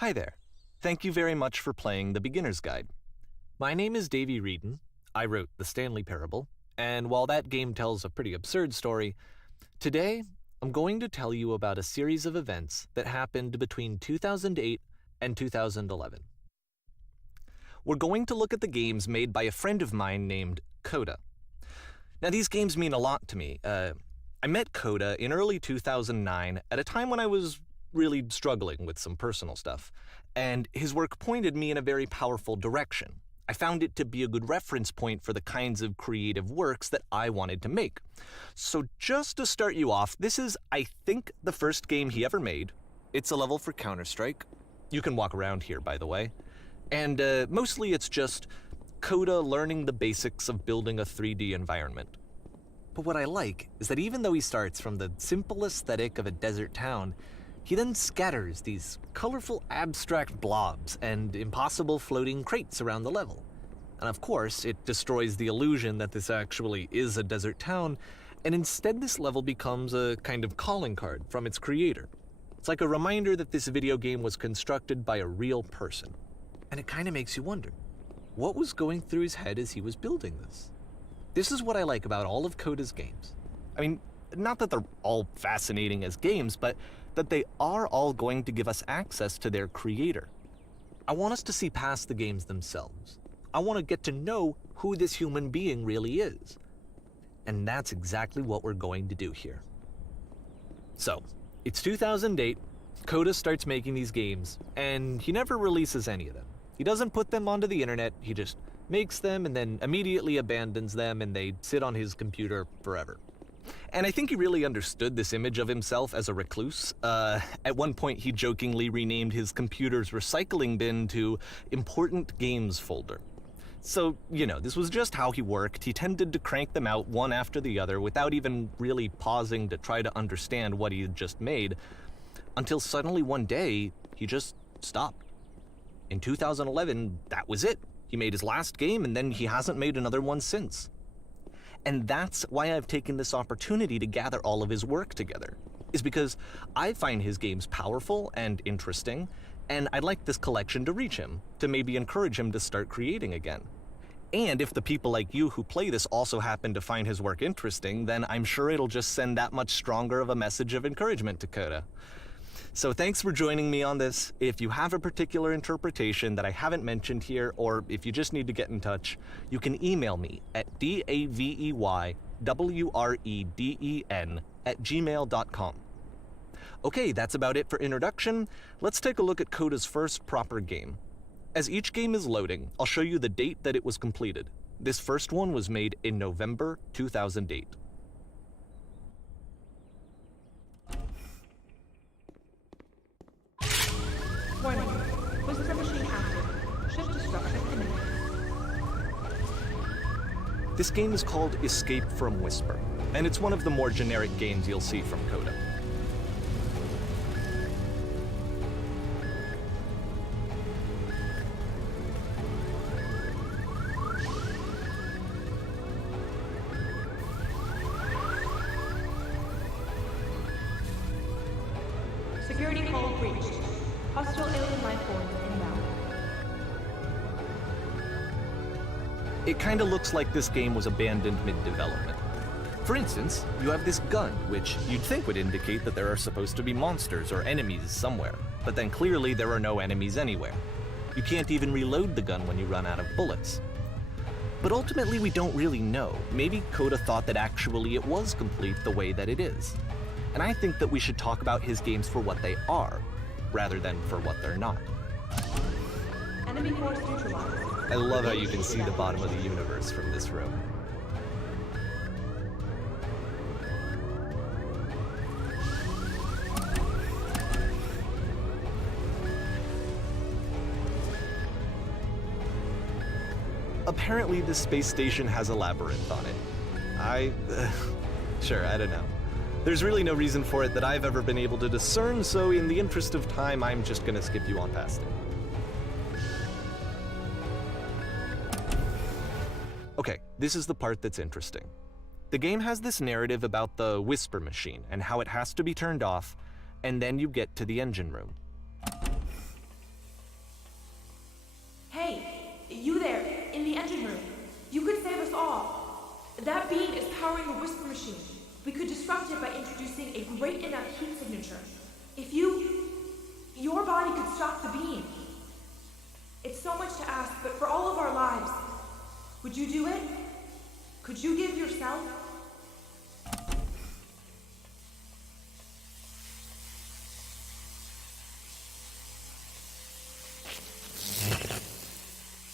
Hi there. Thank you very much for playing The Beginner's Guide. My name is Davey Reedon. I wrote The Stanley Parable, and while that game tells a pretty absurd story, today I'm going to tell you about a series of events that happened between 2008 and 2011. We're going to look at the games made by a friend of mine named Coda. Now, these games mean a lot to me. I met Coda in early 2009 at a time when I was really struggling with some personal stuff, and his work pointed me in a very powerful direction. I found it to be a good reference point for the kinds of creative works that I wanted to make. So just to start you off, this is, I think, the first game he ever made. It's a level for Counter-Strike. You can walk around here, by the way. And mostly it's just Coda learning the basics of building a 3D environment. But what I like is that even though he starts from the simple aesthetic of a desert town, he then scatters these colorful abstract blobs and impossible floating crates around the level. And of course, it destroys the illusion that this actually is a desert town, and instead this level becomes a kind of calling card from its creator. It's like a reminder that this video game was constructed by a real person. And it kind of makes you wonder, what was going through his head as he was building this? This is what I like about all of Coda's games. I mean, not that they're all fascinating as games, but that they are all going to give us access to their creator. I want us to see past the games themselves. I want to get to know who this human being really is. And that's exactly what we're going to do here. So, it's 2008, Coda starts making these games, and he never releases any of them. He doesn't put them onto the internet, he just makes them and then immediately abandons them, and they sit on his computer forever. And I think he really understood this image of himself as a recluse. At one point, he jokingly renamed his computer's recycling bin to Important Games Folder. So, you know, this was just how he worked. He tended to crank them out one after the other without even really pausing to try to understand what he had just made, until suddenly one day, he just stopped. In 2011, that was it. He made his last game, and then he hasn't made another one since. And that's why I've taken this opportunity to gather all of his work together, is because I find his games powerful and interesting, and I'd like this collection to reach him, to maybe encourage him to start creating again. And if the people like you who play this also happen to find his work interesting, then I'm sure it'll just send that much stronger of a message of encouragement to Coda. So thanks for joining me on this. If you have a particular interpretation that I haven't mentioned here, or if you just need to get in touch, you can email me at daveywreden@gmail.com. Okay, that's about it for introduction. Let's take a look at Coda's first proper game. As each game is loading, I'll show you the date that it was completed. This first one was made in November 2008. Warning. Whisper machine active. Shift destruction imminent. This game is called Escape from Whisper, and it's one of the more generic games you'll see from Coda. Security call breached. Hostile alien life forms inbound. It kinda looks like this game was abandoned mid-development. For instance, you have this gun, which you'd think would indicate that there are supposed to be monsters or enemies somewhere, but then clearly there are no enemies anywhere. You can't even reload the gun when you run out of bullets. But ultimately we don't really know. Maybe Coda thought that actually it was complete the way that it is. And I think that we should talk about his games for what they are, rather than for what they're not. Enemy force neutralized. I love how you can see the bottom of the universe from this room. Apparently this space station has a labyrinth on it. Sure, I don't know. There's really no reason for it that I've ever been able to discern, so in the interest of time, I'm just gonna skip you on past it. Okay, this is the part that's interesting. The game has this narrative about the whisper machine and how it has to be turned off, and then you get to the engine room. Hey, you there, in the engine room. You could save us all. That beam is powering the whisper machine. We could disrupt it by introducing a great enough heat signature. If your body could stop the beam. It's so much to ask, but for all of our lives, would you do it? Could you give yourself?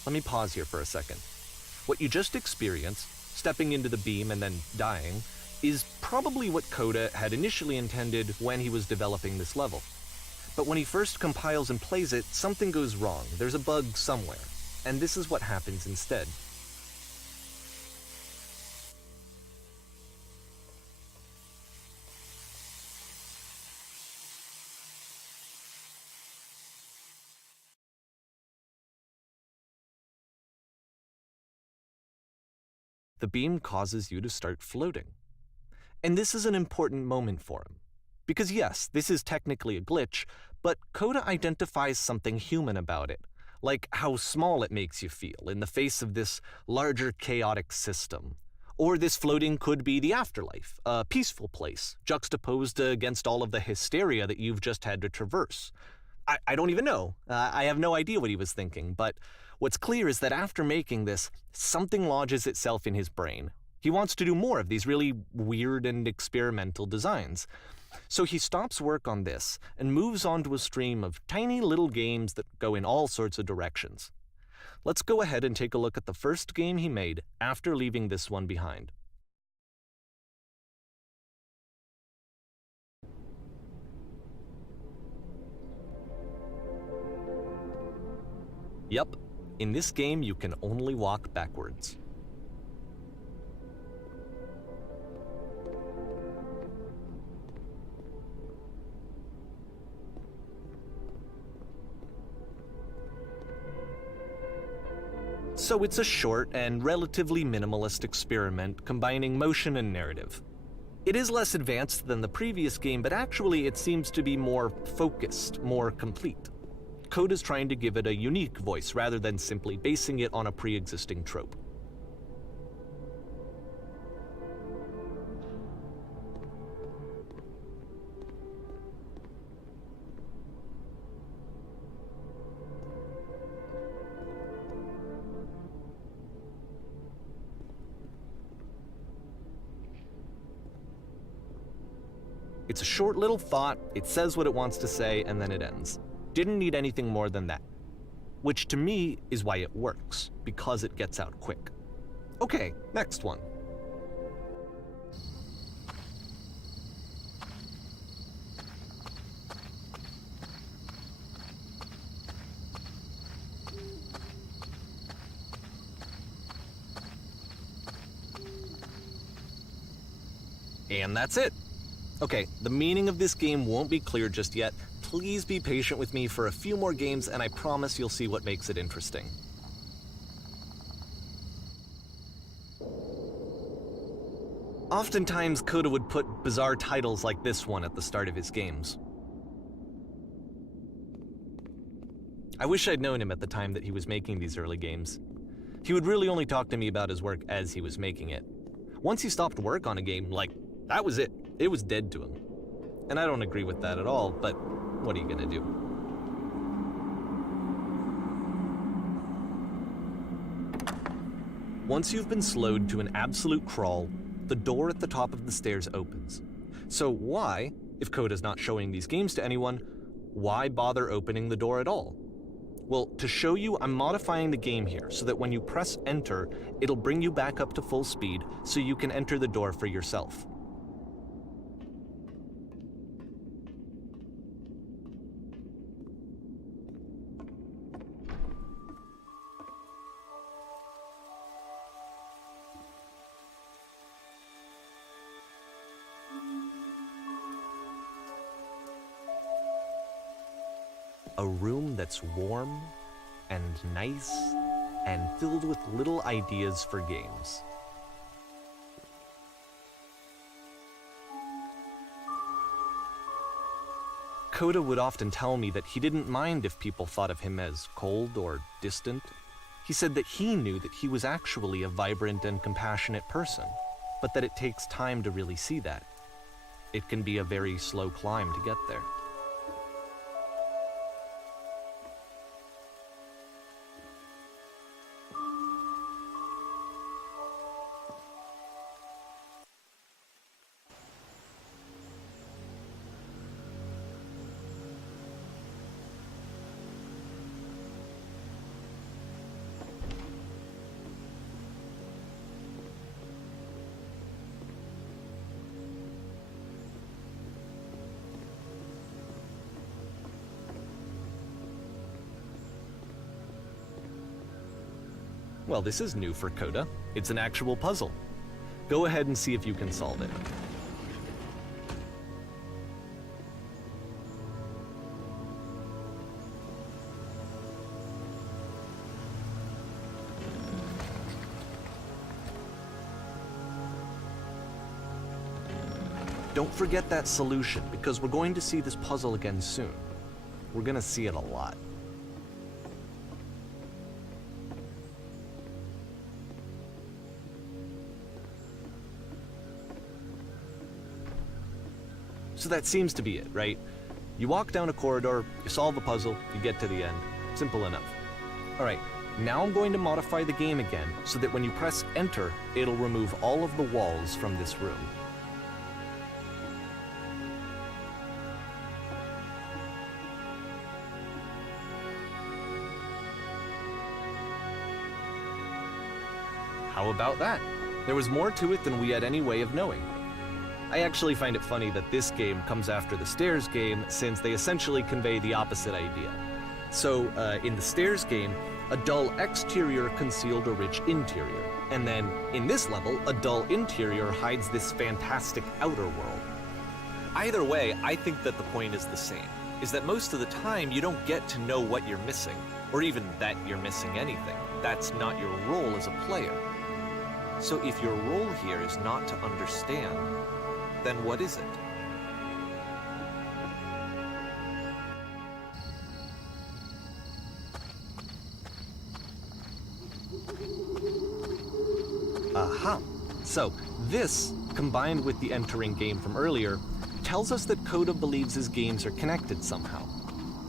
Let me pause here for a second. What you just experienced, stepping into the beam and then dying, is probably what Coda had initially intended when he was developing this level. But when he first compiles and plays it, something goes wrong. There's a bug somewhere. And this is what happens instead. The beam causes you to start floating. And this is an important moment for him. Because yes, this is technically a glitch, but Coda identifies something human about it, like how small it makes you feel in the face of this larger chaotic system. Or this floating could be the afterlife, a peaceful place, juxtaposed against all of the hysteria that you've just had to traverse. I don't even know. I have no idea what he was thinking, but what's clear is that after making this, something lodges itself in his brain. He wants to do more of these really weird and experimental designs. So he stops work on this and moves on to a stream of tiny little games that go in all sorts of directions. Let's go ahead and take a look at the first game he made after leaving this one behind. Yup, in this game you can only walk backwards. So it's a short and relatively minimalist experiment combining motion and narrative. It is less advanced than the previous game, but actually it seems to be more focused, more complete. Coda's trying to give it a unique voice rather than simply basing it on a pre-existing trope. It's a short little thought, it says what it wants to say, and then it ends. Didn't need anything more than that. Which to me is why it works, because it gets out quick. Okay, next one. And that's it. Okay, the meaning of this game won't be clear just yet. Please be patient with me for a few more games, and I promise you'll see what makes it interesting. Oftentimes, Coda would put bizarre titles like this one at the start of his games. I wish I'd known him at the time that he was making these early games. He would really only talk to me about his work as he was making it. Once he stopped work on a game, that was it. It was dead to him. And I don't agree with that at all, but what are you gonna do? Once you've been slowed to an absolute crawl, the door at the top of the stairs opens. So why, if Coda's not showing these games to anyone, why bother opening the door at all? Well, to show you, I'm modifying the game here so that when you press enter, it'll bring you back up to full speed so you can enter the door for yourself. A room that's warm and nice and filled with little ideas for games. Coda would often tell me that he didn't mind if people thought of him as cold or distant. He said that he knew that he was actually a vibrant and compassionate person, but that it takes time to really see that. It can be a very slow climb to get there. Well, this is new for Coda. It's an actual puzzle. Go ahead and see if you can solve it. Don't forget that solution, because we're going to see this puzzle again soon. We're going to see it a lot. So that seems to be it, right? You walk down a corridor, you solve a puzzle, you get to the end. Simple enough. All right, now I'm going to modify the game again so that when you press enter, it'll remove all of the walls from this room. How about that? There was more to it than we had any way of knowing. I actually find it funny that this game comes after the Stairs game, since they essentially convey the opposite idea. So, in the Stairs game, a dull exterior concealed a rich interior. And then, in this level, a dull interior hides this fantastic outer world. Either way, I think that the point is the same, is that most of the time you don't get to know what you're missing, or even that you're missing anything. That's not your role as a player. So if your role here is not to understand, then what is it? Aha! So, this, combined with the entering game from earlier, tells us that Coda believes his games are connected somehow.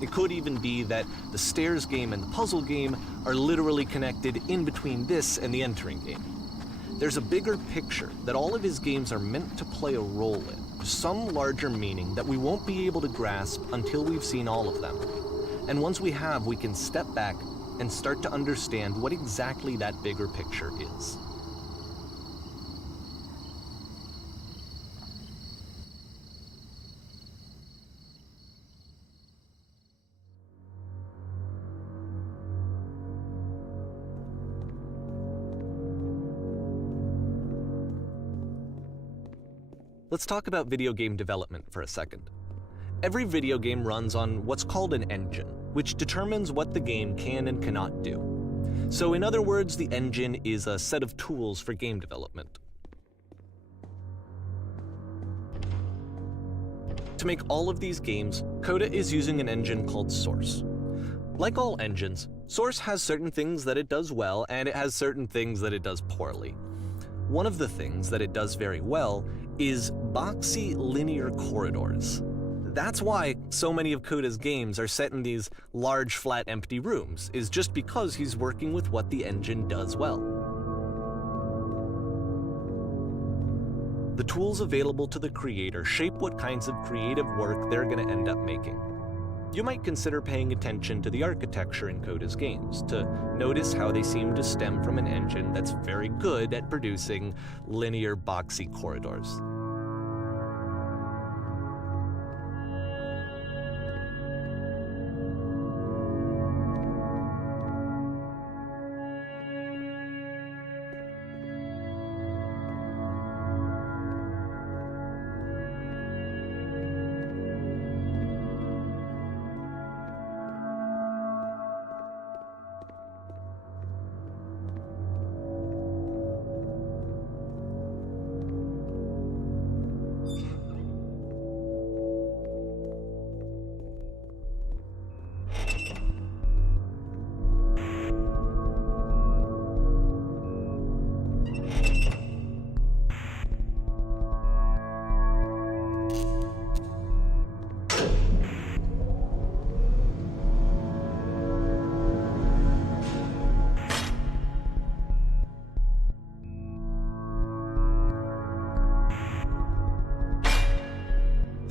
It could even be that the Stairs game and the puzzle game are literally connected in between this and the entering game. There's a bigger picture that all of his games are meant to play a role in, some larger meaning that we won't be able to grasp until we've seen all of them. And once we have, we can step back and start to understand what exactly that bigger picture is. Let's talk about video game development for a second. Every video game runs on what's called an engine, which determines what the game can and cannot do. So in other words, the engine is a set of tools for game development. To make all of these games, Coda is using an engine called Source. Like all engines, Source has certain things that it does well, and it has certain things that it does poorly. One of the things that it does very well is boxy linear corridors. That's why so many of Coda's games are set in these large, flat, empty rooms, is just because he's working with what the engine does well. The tools available to the creator shape what kinds of creative work they're going to end up making. You might consider paying attention to the architecture in Coda's games to notice how they seem to stem from an engine that's very good at producing linear, boxy corridors.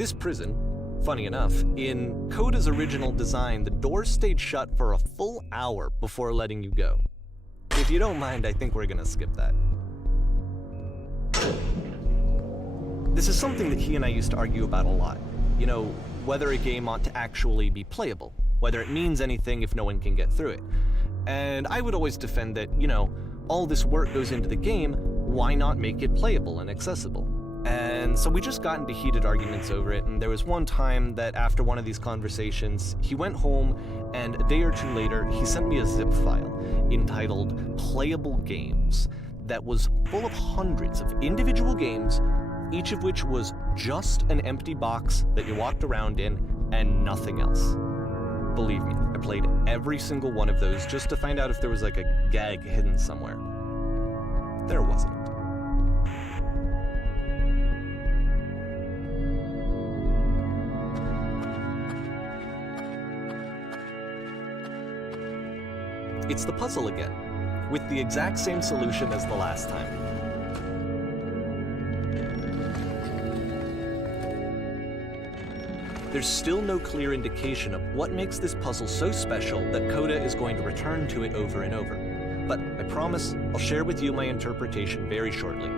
this prison, funny enough, in Coda's original design, the doors stayed shut for a full hour before letting you go. If you don't mind, I think we're gonna skip that. This is something that he and I used to argue about a lot. You know, whether a game ought to actually be playable, whether it means anything if no one can get through it. And I would always defend that, you know, all this work goes into the game, why not make it playable and accessible? And so we just got into heated arguments over it, and there was one time that after one of these conversations, he went home, and a day or two later, he sent me a zip file entitled Playable Games that was full of hundreds of individual games, each of which was just an empty box that you walked around in and nothing else. Believe me, I played every single one of those just to find out if there was like a gag hidden somewhere. There wasn't. It's the puzzle again, with the exact same solution as the last time. There's still no clear indication of what makes this puzzle so special that Coda is going to return to it over and over. But I promise I'll share with you my interpretation very shortly.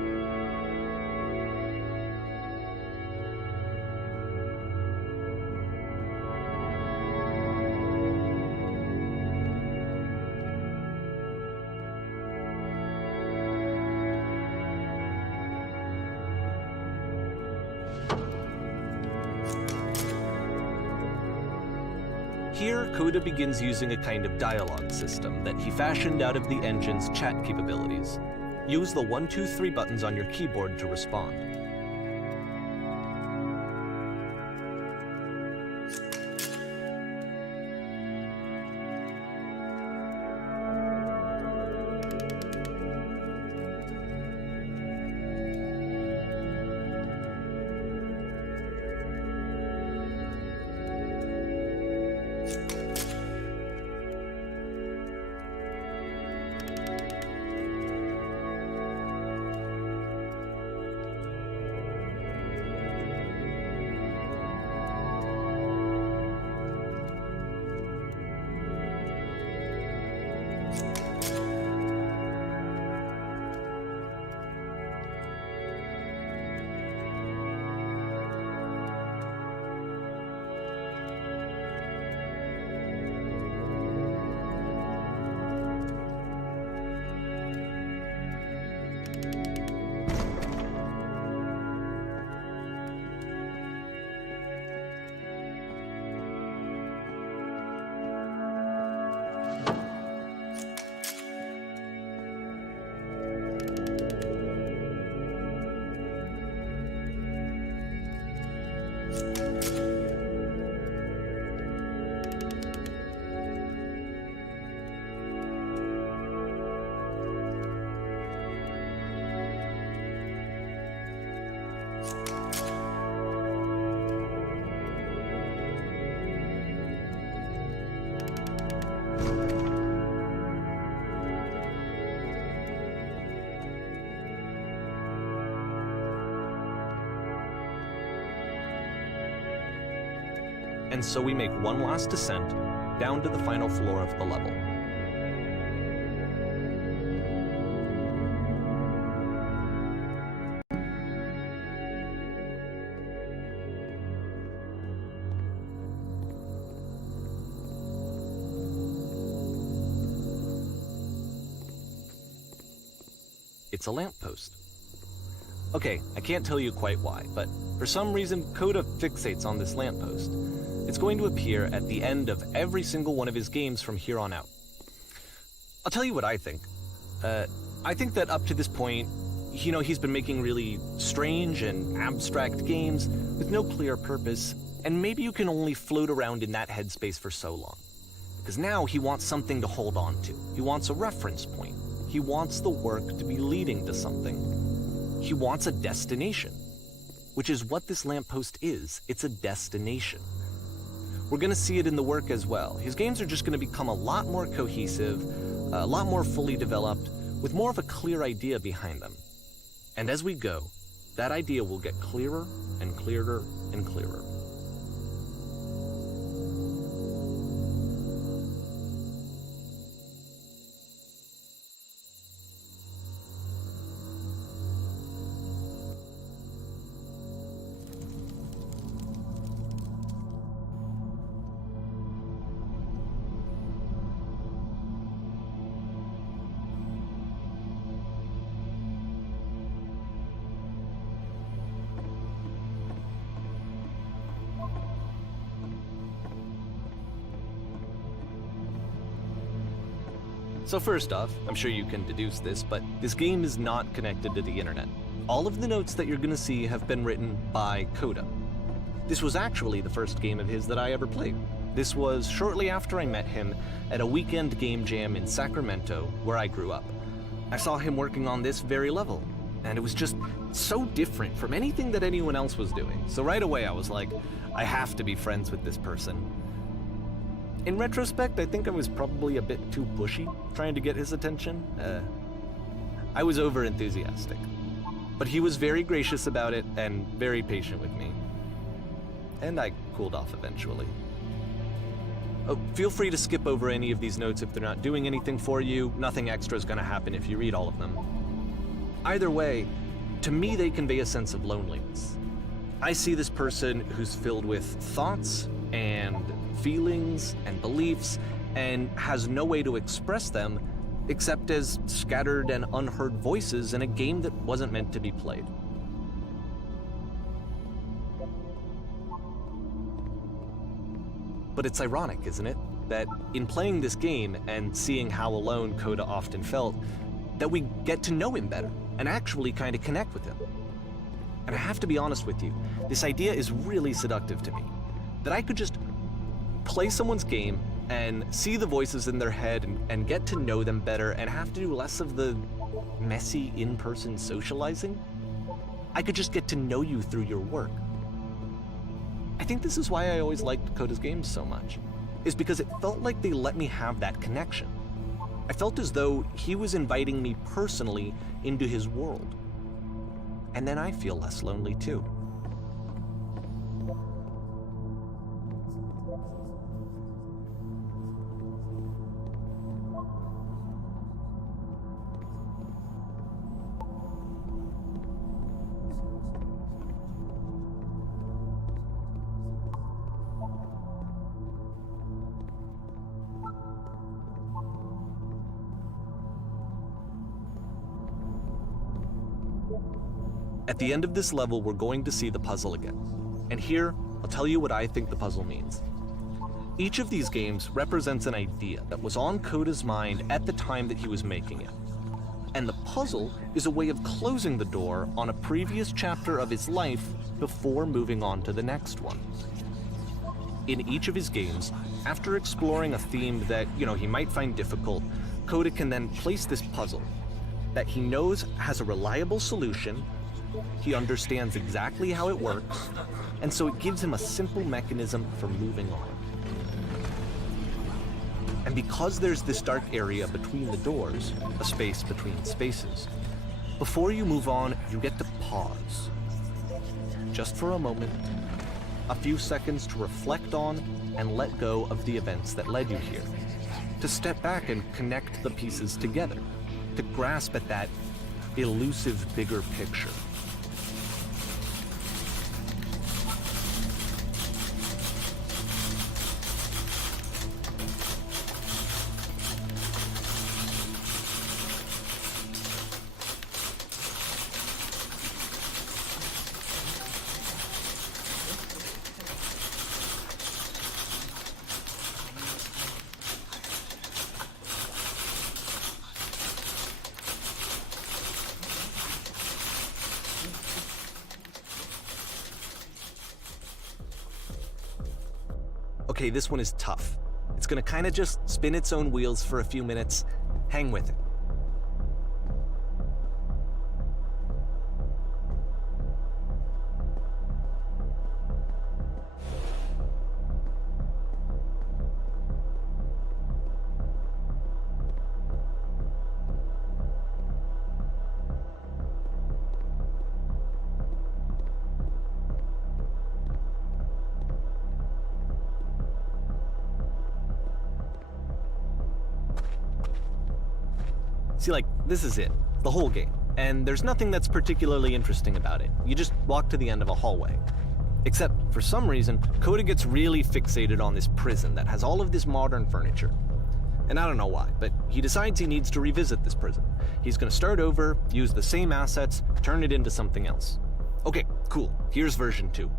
Here, Coda begins using a kind of dialogue system that he fashioned out of the engine's chat capabilities. Use the 1, 2, 3 buttons on your keyboard to respond. And so we make one last descent down to the final floor of the level. It's a lamppost. Okay, I can't tell you quite why, but for some reason, Coda fixates on this lamppost. It's going to appear at the end of every single one of his games from here on out. I'll tell you what I think. I think that up to this point, you know, he's been making really strange and abstract games with no clear purpose, and maybe you can only float around in that headspace for so long. Because now he wants something to hold on to. He wants a reference point. He wants the work to be leading to something. He wants a destination, which is what this lamppost is. It's a destination. We're going to see it in the work as well. His games are just going to become a lot more cohesive, a lot more fully developed, with more of a clear idea behind them. And as we go, that idea will get clearer and clearer and clearer. So first off, I'm sure you can deduce this, but this game is not connected to the internet. All of the notes that you're gonna see have been written by Coda. This was actually the first game of his that I ever played. This was shortly after I met him at a weekend game jam in Sacramento, where I grew up. I saw him working on this very level, and it was just so different from anything that anyone else was doing. So right away I was like, I have to be friends with this person. In retrospect, I think I was probably a bit too pushy, trying to get his attention. I was over-enthusiastic. But he was very gracious about it and very patient with me. And I cooled off eventually. Oh, feel free to skip over any of these notes if they're not doing anything for you. Nothing extra is gonna happen if you read all of them. Either way, to me they convey a sense of loneliness. I see this person who's filled with thoughts and feelings and beliefs and has no way to express them except as scattered and unheard voices in a game that wasn't meant to be played. But it's ironic, isn't it, that in playing this game and seeing how alone Coda often felt, that we get to know him better and actually kind of connect with him. And I have to be honest with you, this idea is really seductive to me, that I could just play someone's game and see the voices in their head and get to know them better and have to do less of the messy in-person socializing. I could just get to know you through your work. I think this is why I always liked Coda's games so much, is because it felt like they let me have that connection. I felt as though he was inviting me personally into his world. And then I feel less lonely too. At the end of this level, we're going to see the puzzle again. And here, I'll tell you what I think the puzzle means. Each of these games represents an idea that was on Coda's mind at the time that he was making it. And the puzzle is a way of closing the door on a previous chapter of his life before moving on to the next one. In each of his games, after exploring a theme that, he might find difficult, Coda can then place this puzzle that he knows has a reliable solution. He understands exactly how it works, and so it gives him a simple mechanism for moving on. And because there's this dark area between the doors, a space between spaces, before you move on, you get to pause. Just for a moment, a few seconds to reflect on and let go of the events that led you here, to step back and connect the pieces together, to grasp at that elusive bigger picture. Okay, this one is tough. It's gonna kind of just spin its own wheels for a few minutes. Hang with it. See, like, this is it, the whole game. And there's nothing that's particularly interesting about it. You just walk to the end of a hallway. Except, for some reason, Coda gets really fixated on this prison that has all of this modern furniture. And I don't know why, but he decides he needs to revisit this prison. He's gonna start over, use the same assets, turn it into something else. Okay, cool. Here's version 2.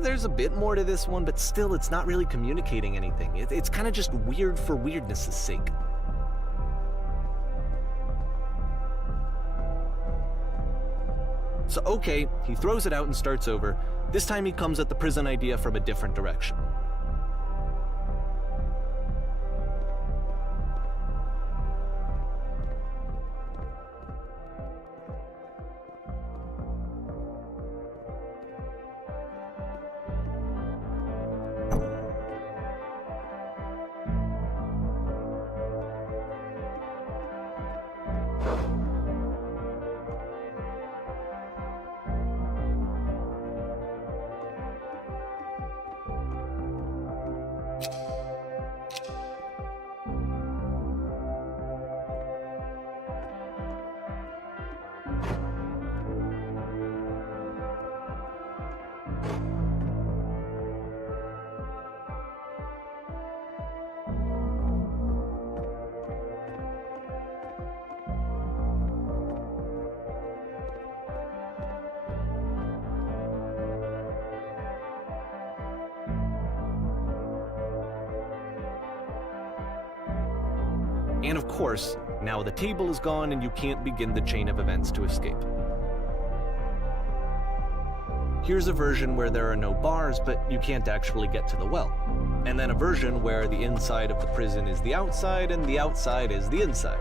There's a bit more to this one, but still, it's not really communicating anything. It's kind of just weird for weirdness' sake. So okay, he throws it out and starts over. This time he comes at the prison idea from a different direction. And of course, now the table is gone and you can't begin the chain of events to escape. Here's a version where there are no bars, but you can't actually get to the well. And then a version where the inside of the prison is the outside and the outside is the inside.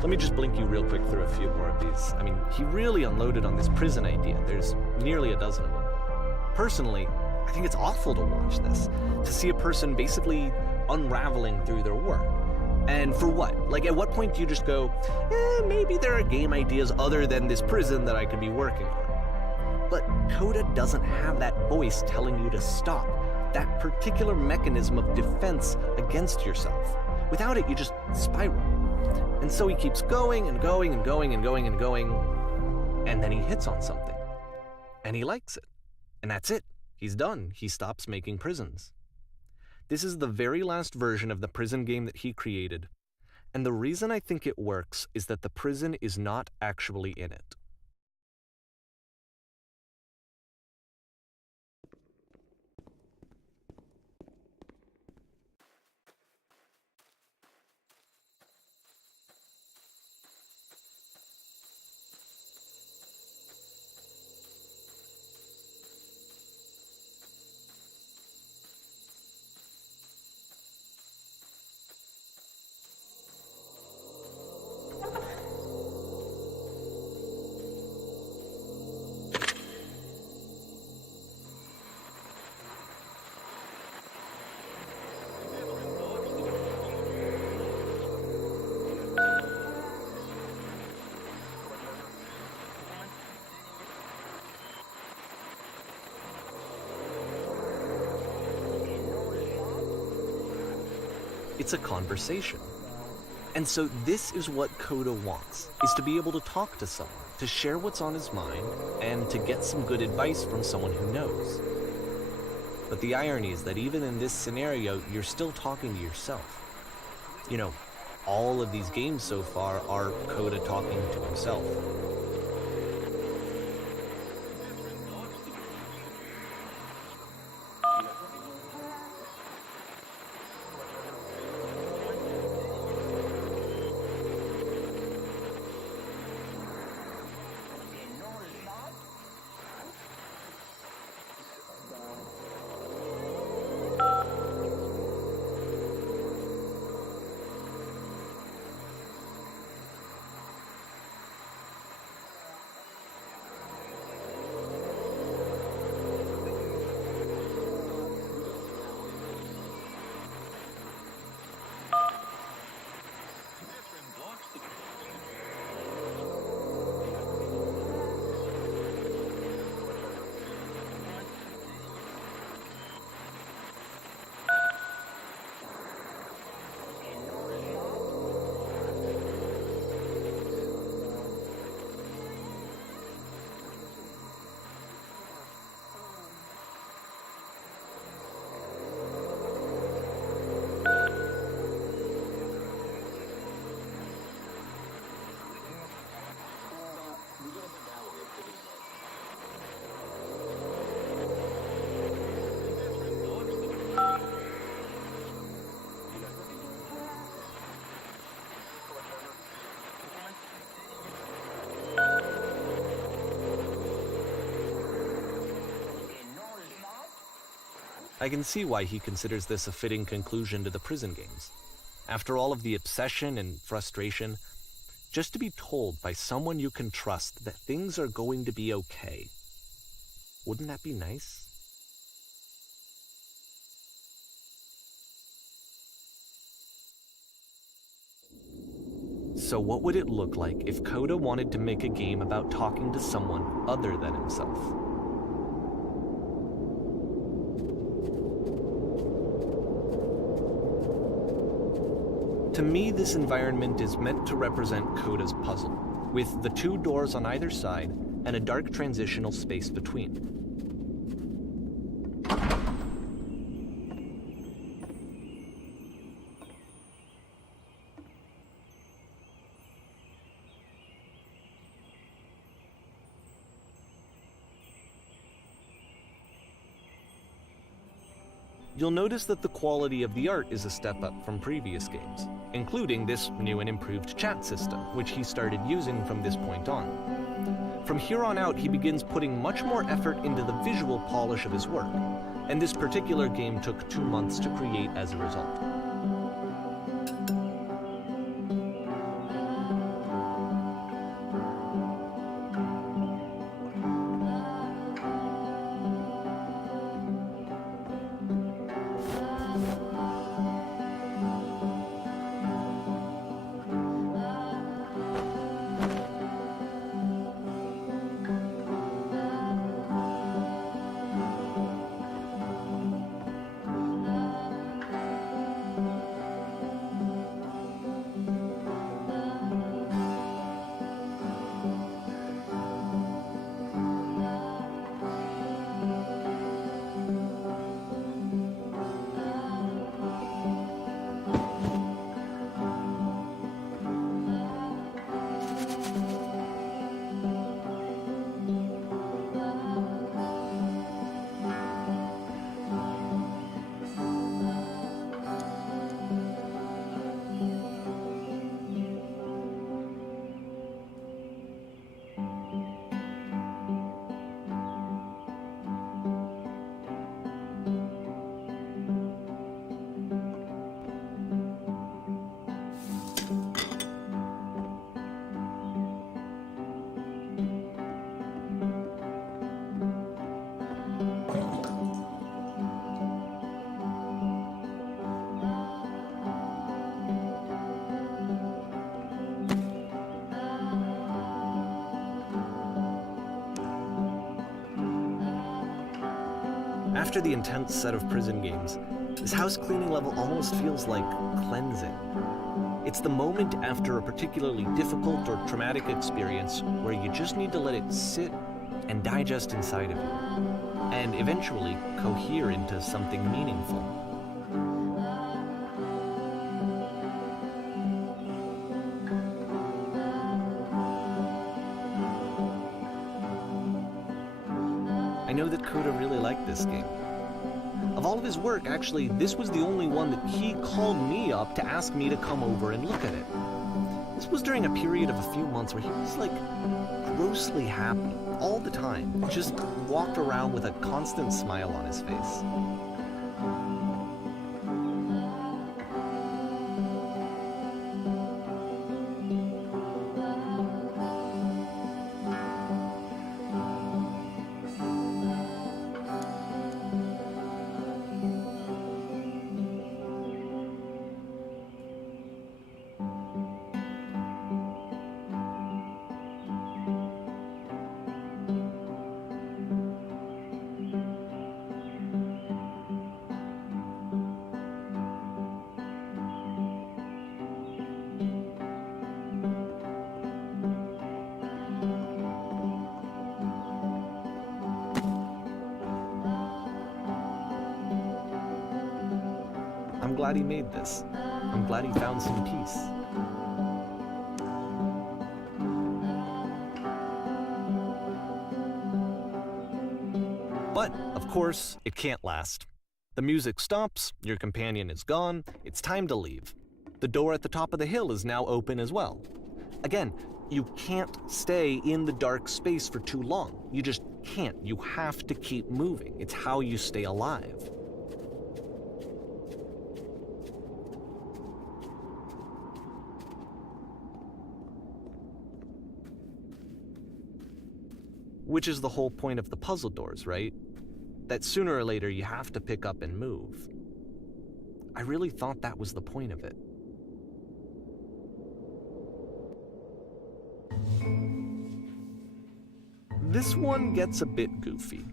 Let me just blink you real quick through a few more of these. I mean, he really unloaded on this prison idea. There's nearly a dozen of them. Personally, I think it's awful to watch this, to see a person basically unraveling through their work. And for what? Like, at what point do you just go, maybe there are game ideas other than this prison that I could be working on? But Coda doesn't have that voice telling you to stop, that particular mechanism of defense against yourself. Without it, you just spiral. And so he keeps going and going and going and going and going, and then he hits on something. And he likes it. And that's it. He's done. He stops making prisons. This is the very last version of the prison game that he created, and the reason I think it works is that the prison is not actually in it. It's a conversation. And so this is what Coda wants, is to be able to talk to someone, to share what's on his mind, and to get some good advice from someone who knows. But the irony is that even in this scenario, you're still talking to yourself. You know, all of these games so far are Coda talking to himself. I can see why he considers this a fitting conclusion to the prison games. After all of the obsession and frustration, just to be told by someone you can trust that things are going to be okay. Wouldn't that be nice? So what would it look like if Coda wanted to make a game about talking to someone other than himself? To me, this environment is meant to represent Coda's puzzle, with the two doors on either side and a dark transitional space between. You'll notice that the quality of the art is a step up from previous games, including this new and improved chat system, which he started using from this point on. From here on out, he begins putting much more effort into the visual polish of his work, and this particular game took 2 months to create as a result. After the intense set of prison games, this house cleaning level almost feels like cleansing. It's the moment after a particularly difficult or traumatic experience where you just need to let it sit and digest inside of you. and eventually cohere into something meaningful. I know that Coda really liked this game. Of all of his work, actually, this was the only one that he called me up to ask me to come over and look at it. This was during a period of a few months where he was like grossly happy all the time, just walked around with a constant smile on his face. I'm glad he made this. I'm glad he found some peace. But, of course, it can't last. The music stops, your companion is gone, it's time to leave. The door at the top of the hill is now open as well. Again, you can't stay in the dark space for too long. You just can't. You have to keep moving. It's how you stay alive. Which is the whole point of the puzzle doors, right? That sooner or later you have to pick up and move. I really thought that was the point of it. This one gets a bit goofy.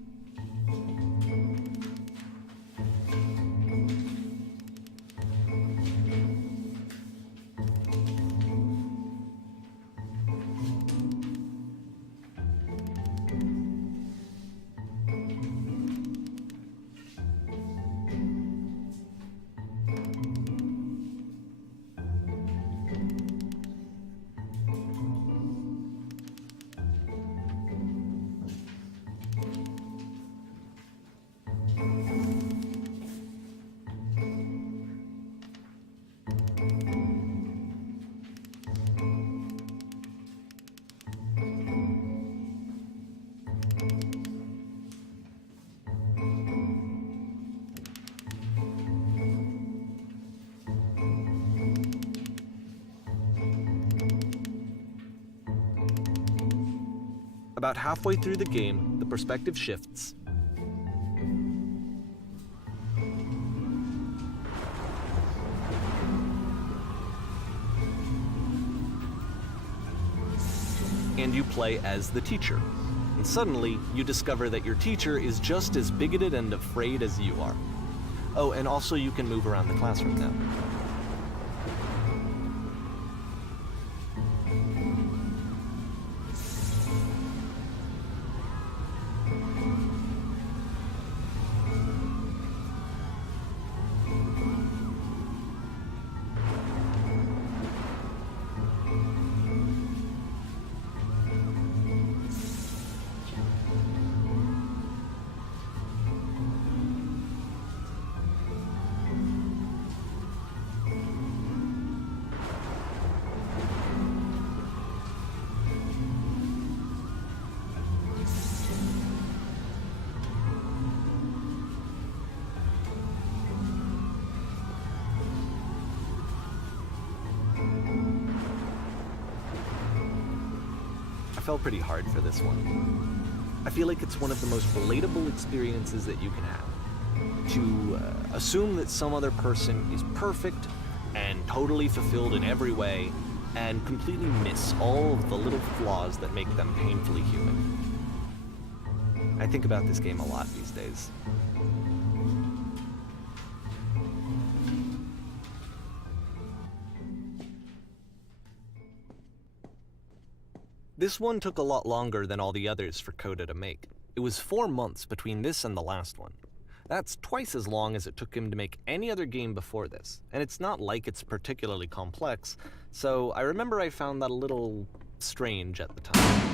About halfway through the game, the perspective shifts. And you play as the teacher. And suddenly, you discover that your teacher is just as bigoted and afraid as you are. Oh, and also you can move around the classroom now. I fell pretty hard for this one. I feel like it's one of the most relatable experiences that you can have. To assume that some other person is perfect and totally fulfilled in every way, and completely miss all of the little flaws that make them painfully human. I think about this game a lot these days. This one took a lot longer than all the others for Coda to make. It was 4 months between this and the last one. That's twice as long as it took him to make any other game before this, and it's not like it's particularly complex, so I remember I found that a little strange at the time.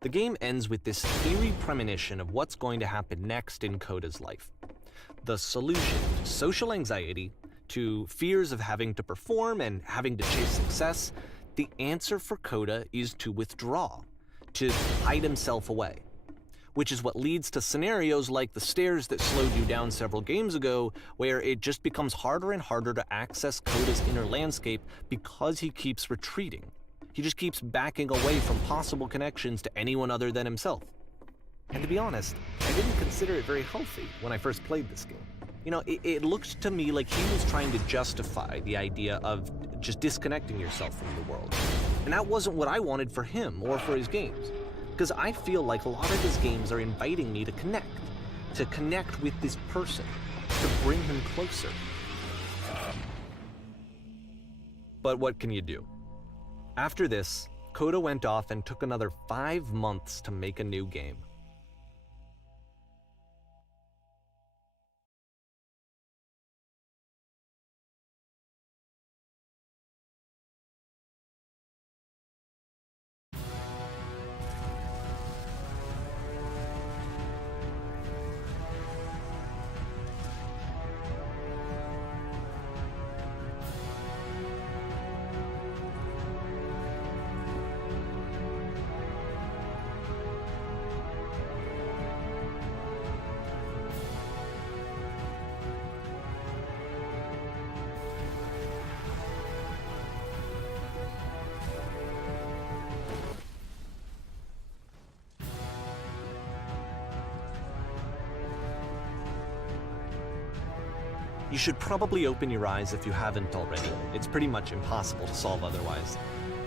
The game ends with this eerie premonition of what's going to happen next in Coda's life. The solution to social anxiety, to fears of having to perform and having to chase success, the answer for Coda is to withdraw, to hide himself away. Which is what leads to scenarios like the stairs that slowed you down several games ago, where it just becomes harder and harder to access Coda's inner landscape because he keeps retreating. He just keeps backing away from possible connections to anyone other than himself. And to be honest, I didn't consider it very healthy when I first played this game. You know, it looked to me like he was trying to justify the idea of just disconnecting yourself from the world. And that wasn't what I wanted for him or for his games. Because I feel like a lot of his games are inviting me to connect with this person, to bring him closer. But what can you do? After this, Coda went off and took another 5 months to make a new game. You should probably open your eyes if you haven't already. It's pretty much impossible to solve otherwise.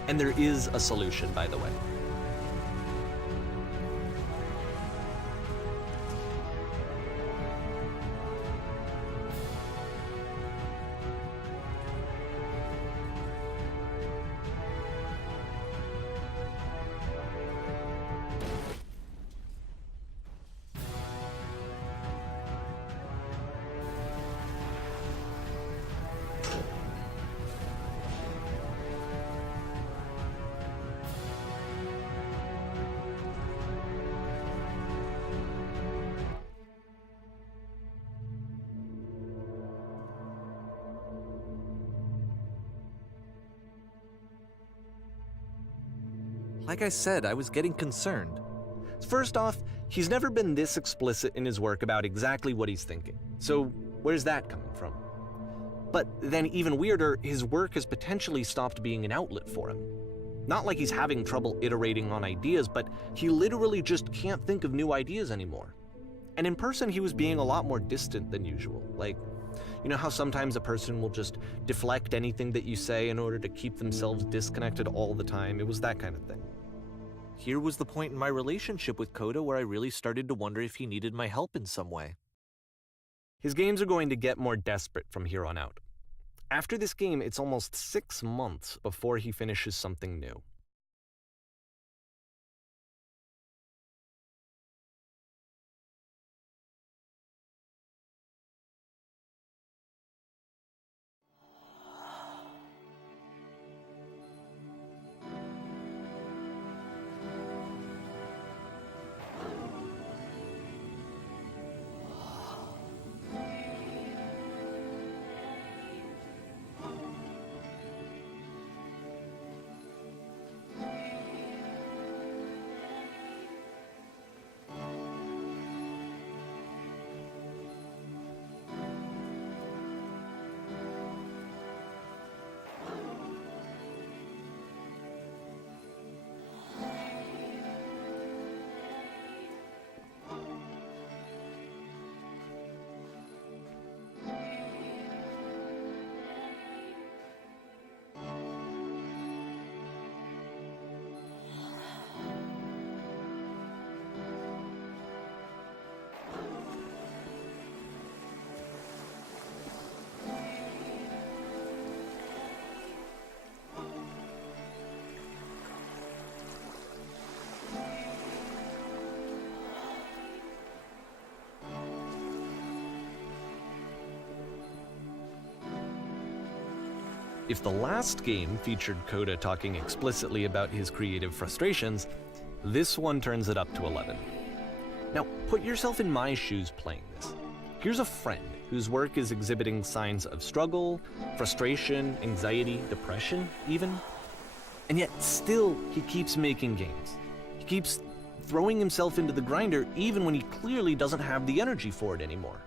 And there is a solution, by the way. Like I said, I was getting concerned. First off, he's never been this explicit in his work about exactly what he's thinking. So where's that coming from? But then even weirder, his work has potentially stopped being an outlet for him. Not like he's having trouble iterating on ideas, but he literally just can't think of new ideas anymore. And in person, he was being a lot more distant than usual. Like, you know how sometimes a person will just deflect anything that you say in order to keep themselves disconnected all the time? It was that kind of thing. Here was the point in my relationship with Coda where I really started to wonder if he needed my help in some way. His games are going to get more desperate from here on out. After this game, it's almost 6 months before he finishes something new. If the last game featured Coda talking explicitly about his creative frustrations, this one turns it up to 11. Now, put yourself in my shoes playing this. Here's a friend whose work is exhibiting signs of struggle, frustration, anxiety, depression, even. And yet, still, he keeps making games. He keeps throwing himself into the grinder even when he clearly doesn't have the energy for it anymore.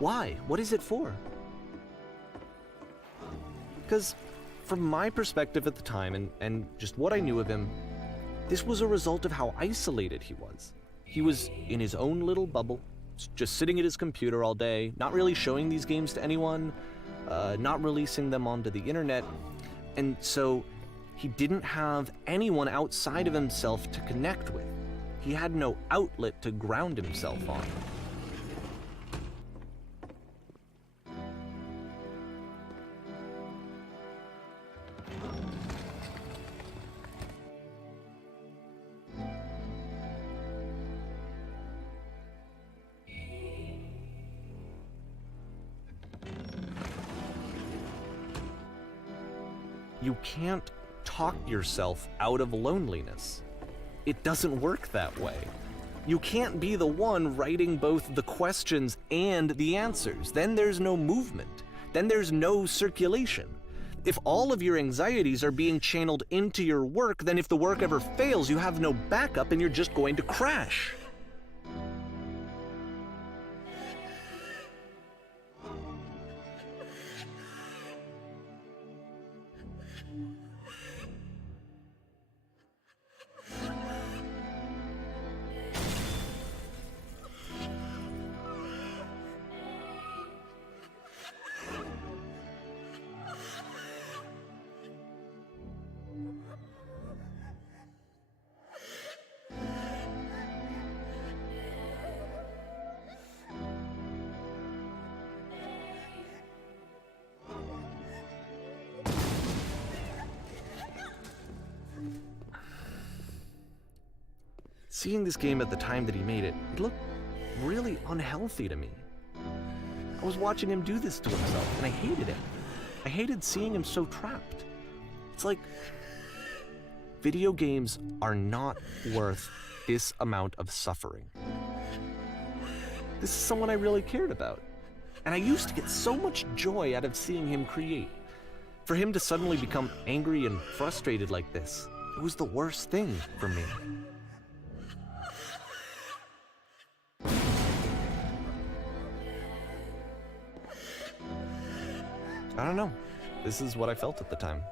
Why? What is it for? Because from my perspective at the time and just what I knew of him, this was a result of how isolated he was. He was in his own little bubble, just sitting at his computer all day, not really showing these games to anyone, not releasing them onto the internet, and so he didn't have anyone outside of himself to connect with. He had no outlet to ground himself on. You can't talk yourself out of loneliness. It doesn't work that way. You can't be the one writing both the questions and the answers. Then there's no movement. Then there's no circulation. If all of your anxieties are being channeled into your work, then if the work ever fails, you have no backup and you're just going to crash. Seeing this game at the time that he made it, it looked really unhealthy to me. I was watching him do this to himself, and I hated it. I hated seeing him so trapped. It's like, video games are not worth this amount of suffering. This is someone I really cared about, and I used to get so much joy out of seeing him create. For him to suddenly become angry and frustrated like this, It was the worst thing for me. I don't know. This is what I felt at the time.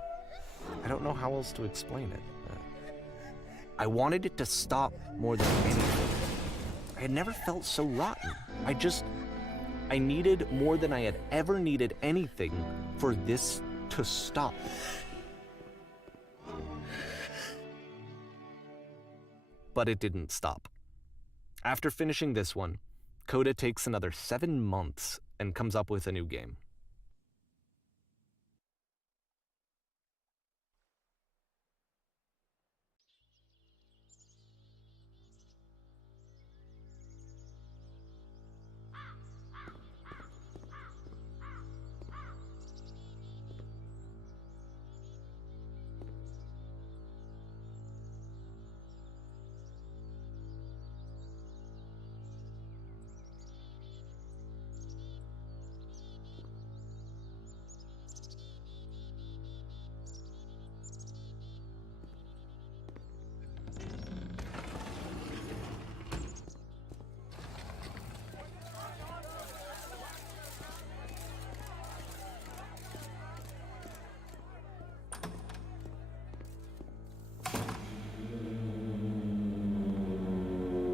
I don't know how else to explain it. I wanted it to stop more than anything. I had never felt so rotten. I needed more than I had ever needed anything for this to stop. But it didn't stop. After finishing this one, Coda takes another 7 months and comes up with a new game.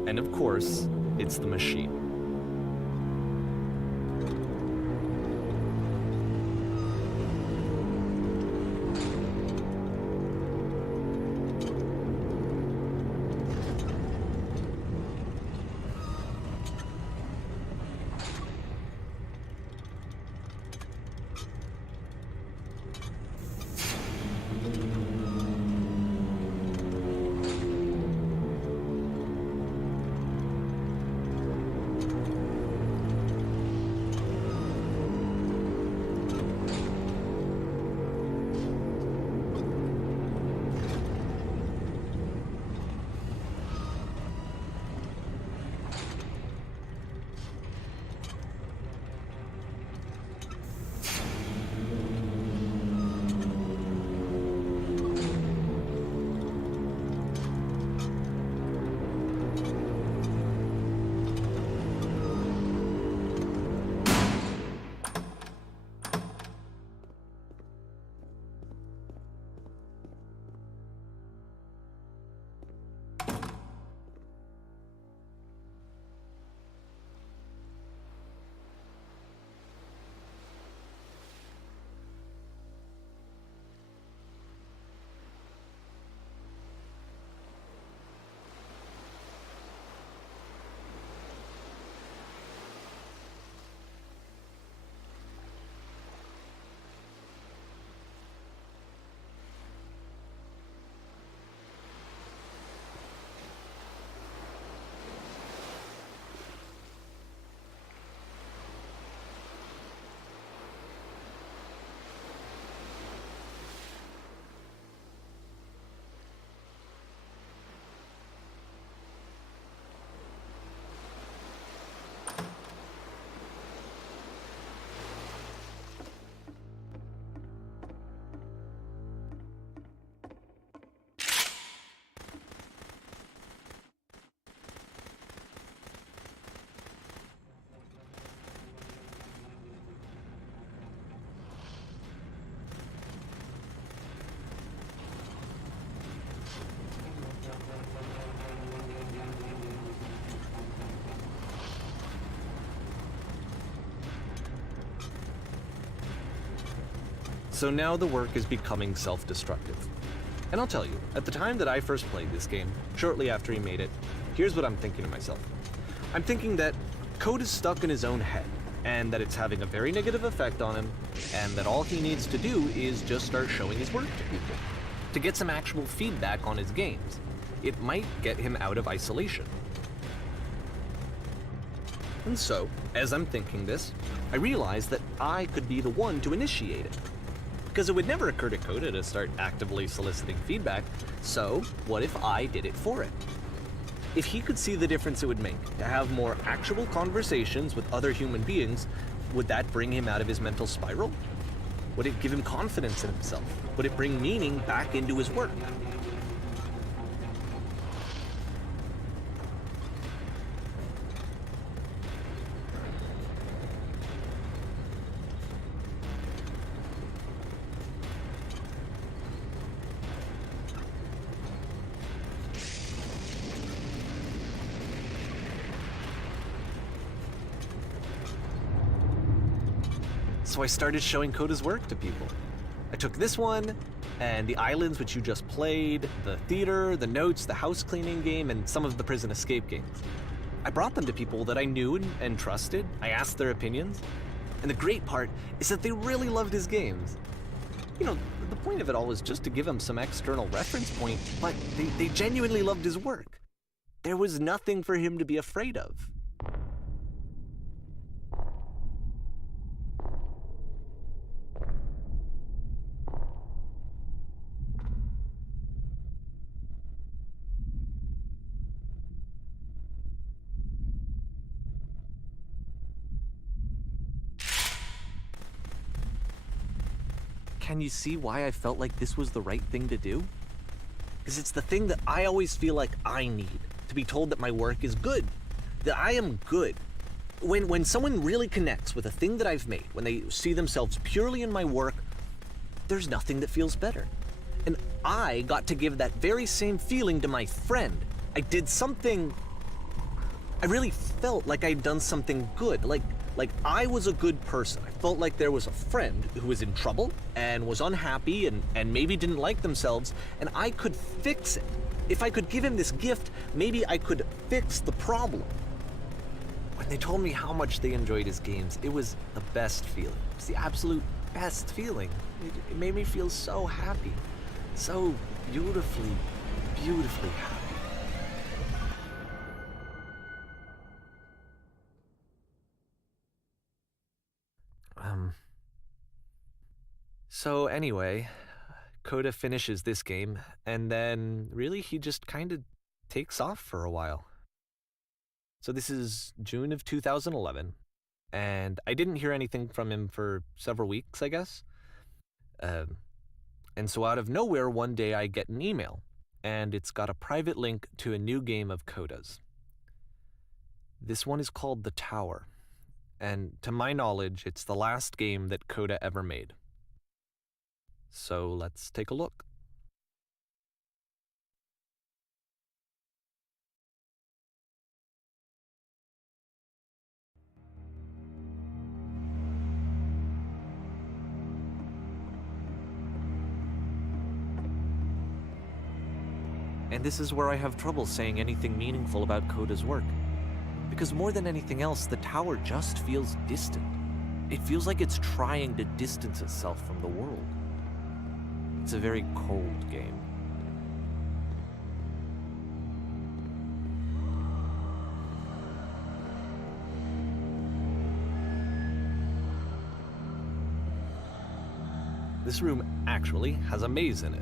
And of course, it's the machine. So now the work is becoming self-destructive. And I'll tell you, at the time that I first played this game, shortly after he made it, here's what I'm thinking to myself. I'm thinking that Code is stuck in his own head, and that it's having a very negative effect on him, and that all he needs to do is just start showing his work to people, to get some actual feedback on his games. It might get him out of isolation. And so, as I'm thinking this, I realize that I could be the one to initiate it. Because it would never occur to Coda to start actively soliciting feedback, so what if I did it for it? If he could see the difference it would make to have more actual conversations with other human beings, would that bring him out of his mental spiral? Would it give him confidence in himself? Would it bring meaning back into his work? So I started showing Coda's work to people. I took this one, and the islands which you just played, the theater, the notes, the house cleaning game, and some of the prison escape games. I brought them to people that I knew and trusted. I asked their opinions. And the great part is that they really loved his games. You know, the point of it all was just to give him some external reference point, but they genuinely loved his work. There was nothing for him to be afraid of. Can you see why I felt like this was the right thing to do? Because it's the thing that I always feel like I need, to be told that my work is good, that I am good. When someone really connects with a thing that I've made, when they see themselves purely in my work, there's nothing that feels better. And I got to give that very same feeling to my friend. I did something, I really felt like I'd done something good, like I was a good person. I felt like there was a friend who was in trouble and was unhappy and maybe didn't like themselves, and I could fix it. If I could give him this gift, maybe I could fix the problem. When they told me how much they enjoyed his games, it was the best feeling. It was the absolute best feeling. It made me feel so happy. So beautifully, beautifully happy. So anyway, Coda finishes this game, and then really he just kind of takes off for a while. So this is June of 2011, and I didn't hear anything from him for several weeks, I guess. And so out of nowhere, one day I get an email, and it's got a private link to a new game of Coda's. This one is called The Tower, and to my knowledge, it's the last game that Coda ever made. So let's take a look. And this is where I have trouble saying anything meaningful about Coda's work. Because more than anything else, the tower just feels distant. It feels like it's trying to distance itself from the world. It's a very cold game. This room actually has a maze in it.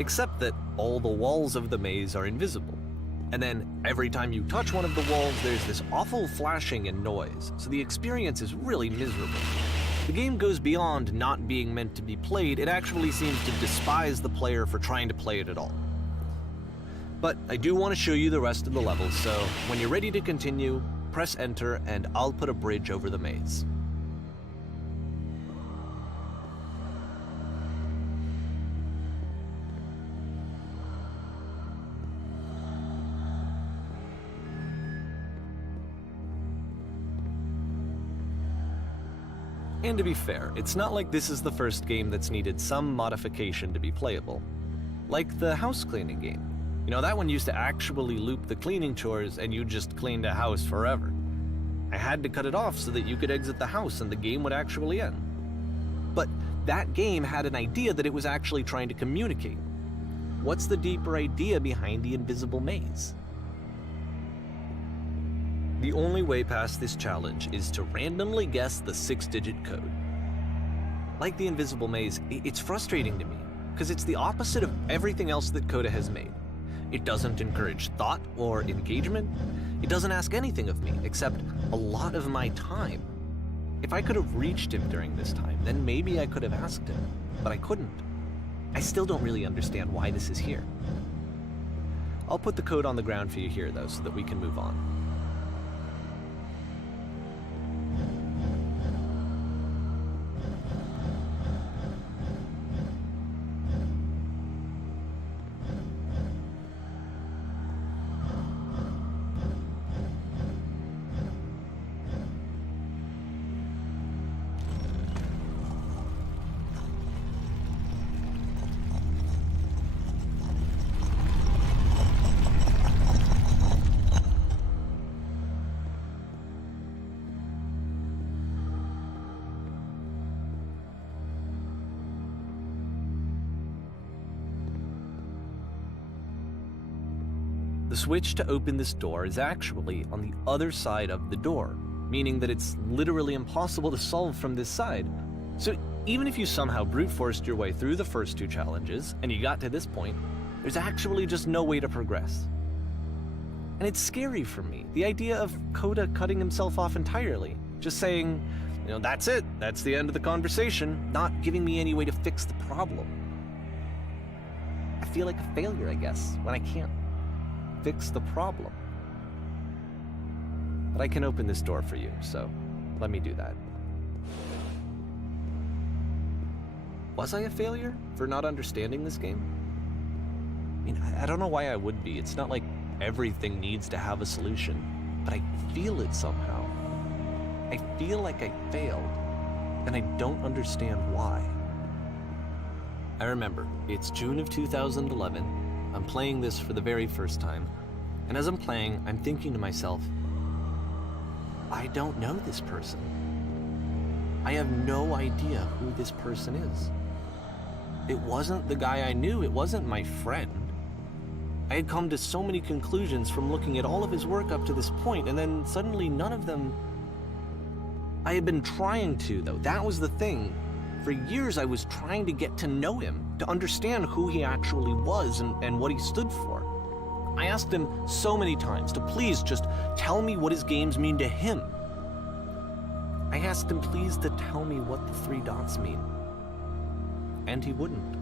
Except that all the walls of the maze are invisible. And then every time you touch one of the walls, there's this awful flashing and noise, so the experience is really miserable. The game goes beyond not being meant to be played, it actually seems to despise the player for trying to play it at all. But I do want to show you the rest of the levels, so when you're ready to continue, press enter and I'll put a bridge over the maze. And to be fair, it's not like this is the first game that's needed some modification to be playable. Like the house cleaning game. You know, that one used to actually loop the cleaning chores and you just cleaned a house forever. I had to cut it off so that you could exit the house and the game would actually end. But that game had an idea that it was actually trying to communicate. What's the deeper idea behind the invisible maze? The only way past this challenge is to randomly guess the 6-digit code. Like the invisible maze, it's frustrating to me, because it's the opposite of everything else that Coda has made. It doesn't encourage thought or engagement. It doesn't ask anything of me, except a lot of my time. If I could have reached him during this time, then maybe I could have asked him, but I couldn't. I still don't really understand why this is here. I'll put the code on the ground for you here, though, so that we can move on. The switch to open this door is actually on the other side of the door, meaning that it's literally impossible to solve from this side. So even if you somehow brute forced your way through the first 2 challenges and you got to this point, there's actually just no way to progress. And it's scary for me, the idea of Coda cutting himself off entirely, just saying, that's it, that's the end of the conversation, not giving me any way to fix the problem. I feel like a failure, I guess, when I can't fix the problem. But I can open this door for you, so let me do that. Was I a failure for not understanding this game? I don't know why I would be. It's not like everything needs to have a solution, but I feel it somehow. I feel like I failed, and I don't understand why. I remember, it's June of 2011. I'm playing this for the very first time, and as I'm playing, I'm thinking to myself, I don't know this person. I have no idea who this person is. It wasn't the guy I knew, it wasn't my friend. I had come to so many conclusions from looking at all of his work up to this point, and then suddenly none of them... I had been trying to, though. That was the thing. For years I was trying to get to know him, to understand who he actually was and what he stood for. I asked him so many times to please just tell me what his games mean to him. I asked him please to tell me what the 3 dots mean. And he wouldn't.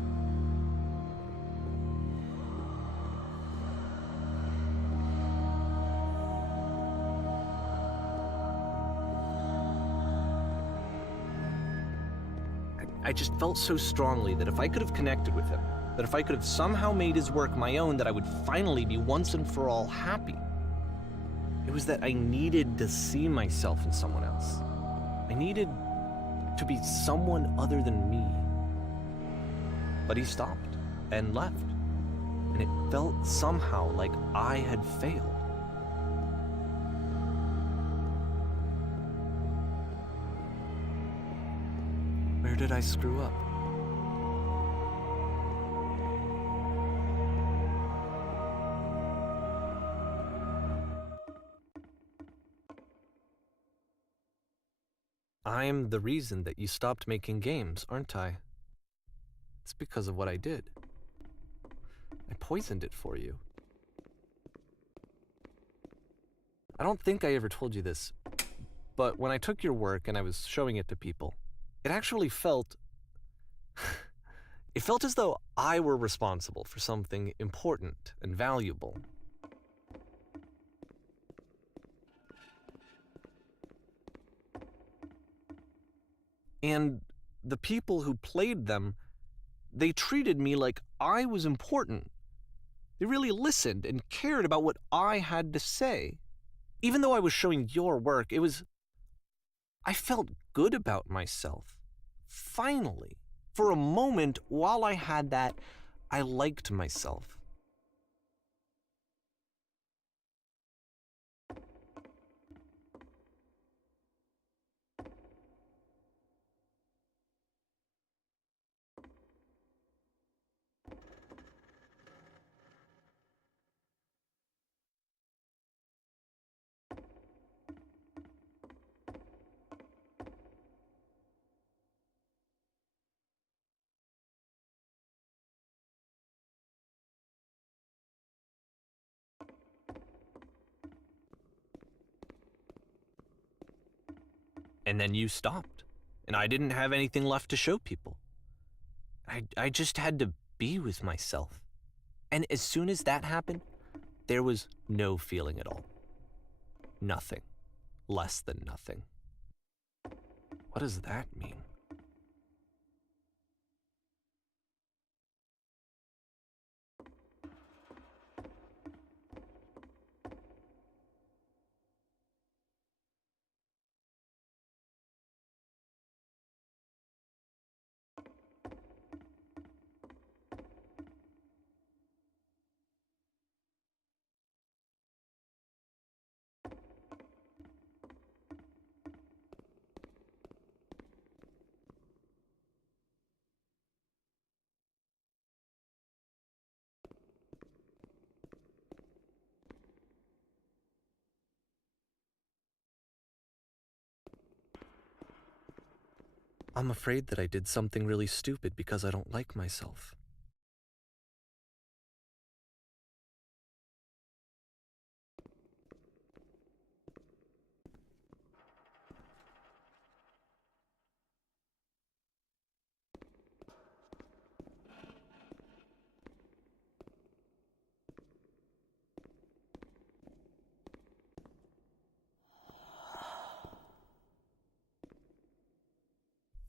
I just felt so strongly that if I could have connected with him, that if I could have somehow made his work my own, that I would finally be once and for all happy. It was that I needed to see myself in someone else. I needed to be someone other than me. But he stopped and left, and it felt somehow like I had failed. Where did I screw up? I'm the reason that you stopped making games, aren't I? It's because of what I did. I poisoned it for you. I don't think I ever told you this, but when I took your work and I was showing it to people, it actually felt... it felt as though I were responsible for something important and valuable. And the people who played them, they treated me like I was important. They really listened and cared about what I had to say. Even though I was showing your work, I felt good about myself. Finally. For a moment, while I had that, I liked myself. And then you stopped, and I didn't have anything left to show people. I just had to be with myself. And as soon as that happened, there was no feeling at all. Nothing. Less than nothing. What does that mean? I'm afraid that I did something really stupid because I don't like myself.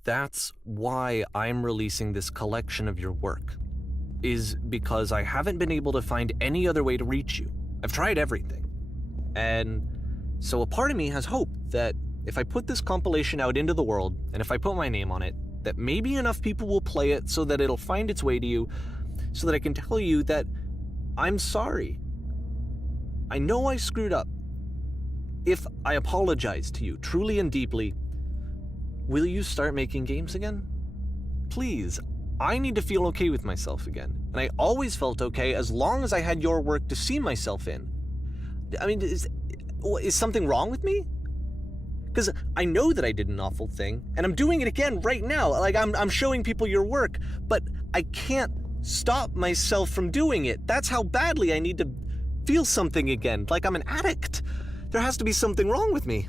That's why I'm releasing this collection of your work, is because I haven't been able to find any other way to reach you. I've tried everything. And so a part of me has hope that if I put this compilation out into the world, and if I put my name on it, that maybe enough people will play it so that it'll find its way to you, so that I can tell you that I'm sorry. I know I screwed up. If I apologize to you truly and deeply, will you start making games again? Please, I need to feel okay with myself again. And I always felt okay as long as I had your work to see myself in. I mean, is something wrong with me? Because I know that I did an awful thing, and I'm doing it again right now. Like, I'm showing people your work, but I can't stop myself from doing it. That's how badly I need to feel something again, like I'm an addict. There has to be something wrong with me.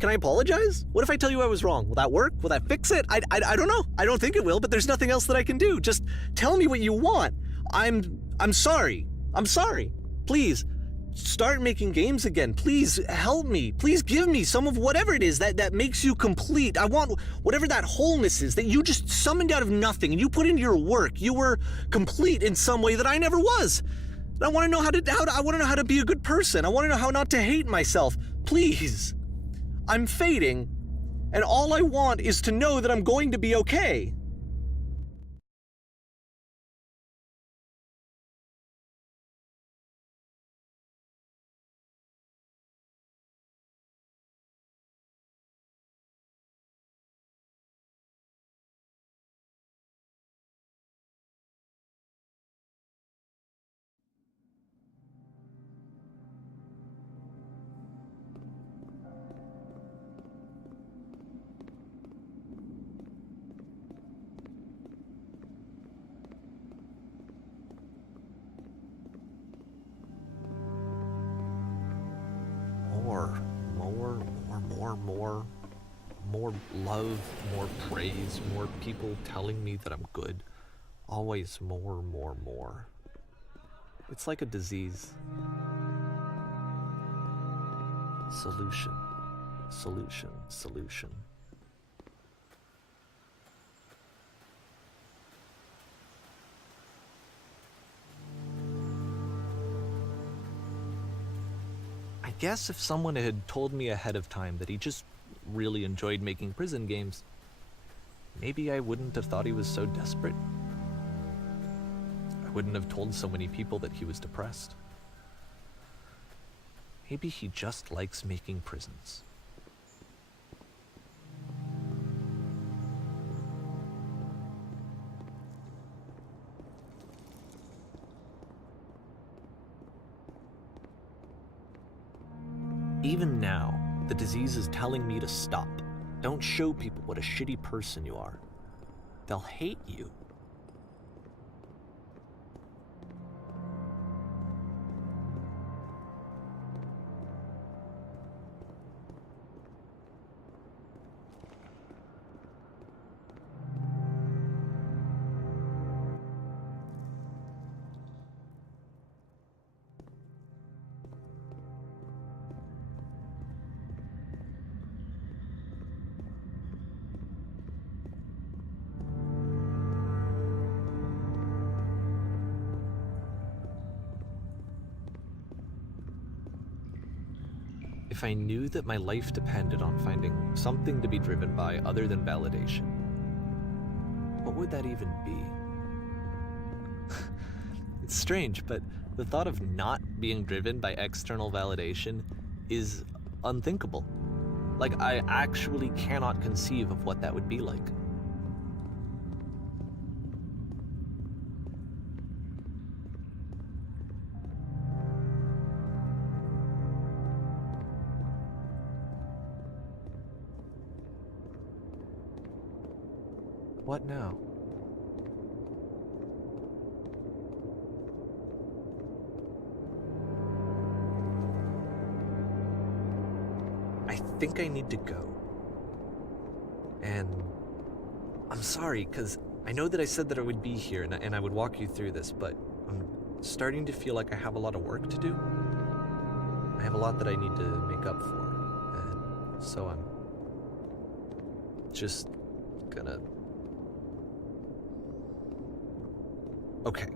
Can I apologize? What if I tell you I was wrong? Will that work? Will that fix it? I don't know. I don't think it will, but there's nothing else that I can do. Just tell me what you want. I'm sorry. I'm sorry. Please, start making games again. Please help me. Please give me some of whatever it is that makes you complete. I want whatever that wholeness is that you just summoned out of nothing and you put into your work. You were complete in some way that I never was. And I want to know I want to know how to be a good person. I want to know how not to hate myself. Please. I'm fading, and all I want is to know that I'm going to be okay. More love, more praise, more people telling me that I'm good. Always more. It's like a disease. Solution. I guess if someone had told me ahead of time that he just really enjoyed making prison games, maybe I wouldn't have thought he was so desperate. I wouldn't have told so many people that he was depressed. Maybe he just likes making prisons. Even now, the disease is telling me to stop. Don't show people what a shitty person you are. They'll hate you. If I knew that my life depended on finding something to be driven by other than validation, what would that even be? It's strange, but the thought of not being driven by external validation is unthinkable. Like, I actually cannot conceive of what that would be like. What now? I think I need to go. And I'm sorry, because I know that I said that I would be here and I would walk you through this, but I'm starting to feel like I have a lot of work to do. I have a lot that I need to make up for, and so I'm just gonna... Okay.